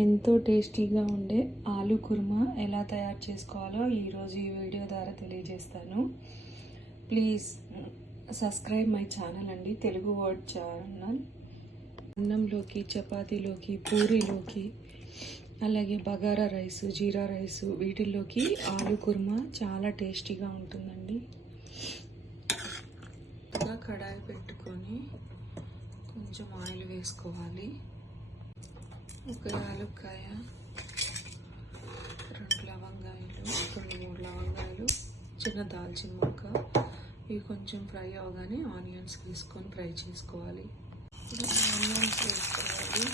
ఎంతో టేస్టీగా ఉండే ఆలు కుర్మా ఎలా తయారు చేసుకోవాలో ఈరోజు ఈ వీడియో ద్వారా తెలియజేస్తాను. ప్లీజ్ సబ్స్క్రైబ్ మై ఛానల్ అండి, తెలుగు వర్డ్ ఛానల్. అన్నంలోకి, చపాతీలోకి, పూరీలోకి, అలాగే బగారా రైస్, జీరా రైస్, వీటిల్లోకి ఆలు కుర్మా చాలా టేస్టీగా ఉంటుందండి. కడాయి పెట్టుకొని కొంచెం ఆయిల్ వేసుకోవాలి. ఒక యాలక్కాయ, 2 లవంగాయలు, 2-3 లవంగాయలు, చిన్న దాల్చిన ముక్క. ఇవి కొంచెం ఫ్రై అవగానే ఆనియన్స్ తీసుకొని ఫ్రై చేసుకోవాలి. ఆనియన్స్ వేసుకోవాలి.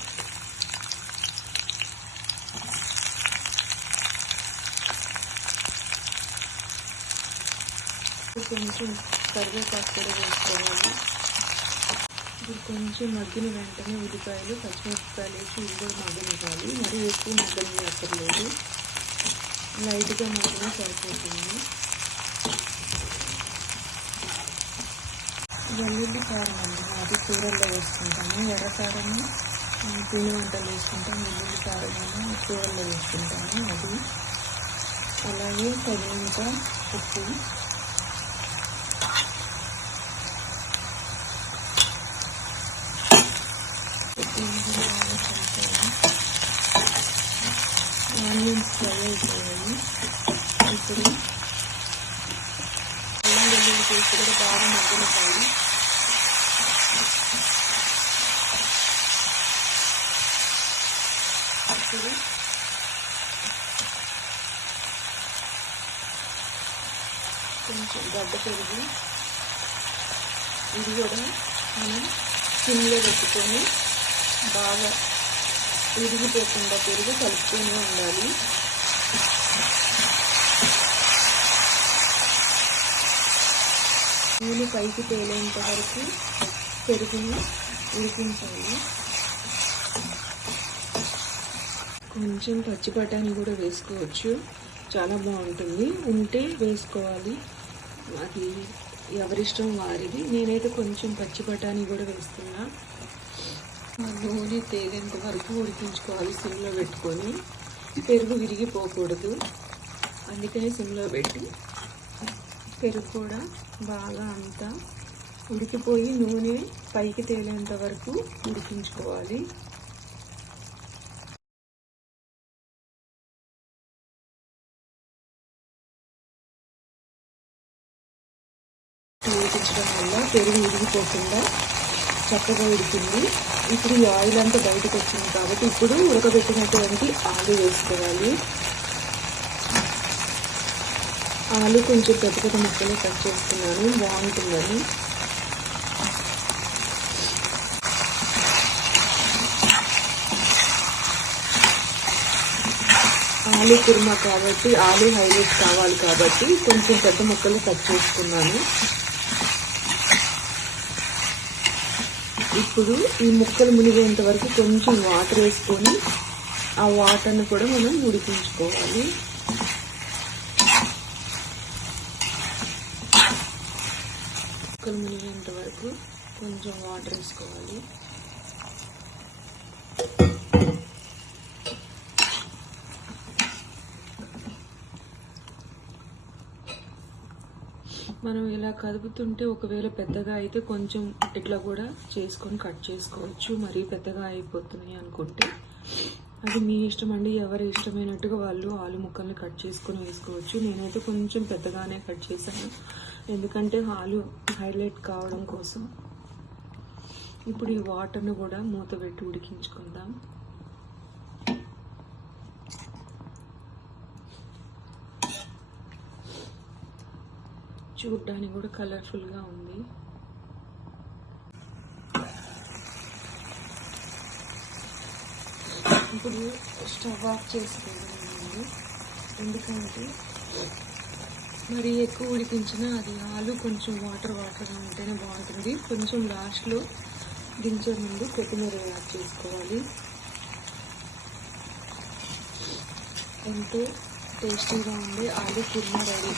కొంచెం కరివేపాకు కూడా వేసుకోవాలి. ఇది కొంచెం మగ్గిన వెంటనే ఉల్లిపాయలు, పచ్చిమిరపకాయలు వేసి ఇది కూడా మగ్గనివ్వాలి. మరి ఎక్కువ మగ్గని అక్కర్లేదు, లైట్గా మగ్గినా సరిపోతుంది. వెల్లుల్లి కారం అండి, అది కూరల్లో వేసుకుంటాము. ఎర్ర కారం పిండి వంటలు వేసుకుంటాం, వెల్లుల్లి కారం కూరల్లో వేసుకుంటాము. అది అలాగే తగినంత ఉప్పు, ఆనియన్స్ ఫ్రై అయిపోయాయి. ఇప్పుడు అల్లం వెల్లుల్లి పేస్ట్ కూడా బాగా మగ్గనివ్వాలి. ఇప్పుడు కొంచెం గడ్డ పెరుగు, ఇది కూడా మనం సిమ్లో పెట్టుకొని బాగా విరిగిపోకుండా పెరుగు కలుపుతూనే ఉండాలి. నూనె పైకి తేలేంత వరకు పెరుగుని ఉడికించాలి. కొంచెం పచ్చి బఠానీ కూడా వేసుకోవచ్చు, చాలా బాగుంటుంది. ఉంటే వేసుకోవాలి, అది ఎవరిష్టం వారిది. నేనైతే కొంచెం పచ్చి బఠానీ కూడా వేస్తున్నా. నూనె తేలేంత వరకు ఉడికించుకోవాలి సిమ్లో పెట్టుకొని. పెరుగు విరిగిపోకూడదు, అందుకనే సిమ్లో పెట్టి పెరుగు కూడా బాగా అంతా ఉడికిపోయి నూనె పైకి తేలేంత వరకు ఉడికించుకోవాలి. ఉడికించడం వల్ల పెరుగు విరిగిపోకుండా చక్కగా ఉడికింది. ఇప్పుడు ఈ ఆయిల్ అంతా బయటకు వచ్చింది కాబట్టి ఇప్పుడు ఉడకబెట్టినటువంటి ఆలు వేసుకోవాలి. ఆలు కొంచెం పెద్ద పెద్ద ముక్కలు కట్ చేసుకున్నాను, బాగుంటుందని. ఆలు కుర్మా కాబట్టి ఆలు హైలైట్ కావాలి కాబట్టి కొంచెం పెద్ద ముక్కలు కట్ చేసుకున్నాను. ఇప్పుడు ఈ ముక్కలు మునిగేంత వరకు కొంచెం వాటర్ వేసుకొని ఆ వాటర్ని కూడా మనం ఉడికించుకోవాలి. ముక్కలు మునిగేంత వరకు కొంచెం వాటర్ వేసుకోవాలి. మనం ఇలా కదుపుతుంటే ఒకవేళ పెద్దగా అయితే కొంచెం ఇట్లా కూడా చేసుకొని కట్ చేసుకోవచ్చు. మరీ పెద్దగా అయిపోతుంది అనుకుంటే అది మీ ఇష్టం అండి, ఎవరి ఇష్టమైనట్టుగా వాళ్ళు ఆలు ముక్కల్ని కట్ చేసుకొని వేసుకోవచ్చు. నేనైతే కొంచెం పెద్దగానే కట్ చేశాను, ఎందుకంటే ఆలు హైలైట్ కావడం కోసం. ఇప్పుడు ఈ వాటర్ను కూడా మూత పెట్టి ఉడికించుకుందాం. చూడ్డానికి కూడా కలర్ఫుల్గా ఉంది. ఇప్పుడు స్టవ్ ఆఫ్ చేసుకోవాలి, ఎందుకంటే మరి ఎక్కువ ఉడికించినా అది ఆలు కొంచెం వాటర్గా ఉంటేనే బాగుంటుంది. కొంచెం లాస్ట్లో దించే ముందు కొత్తిమీర యాడ్ చేసుకోవాలి. ఎంతో టేస్టీగా ఉండే ఆలు కుర్మా రెడీ.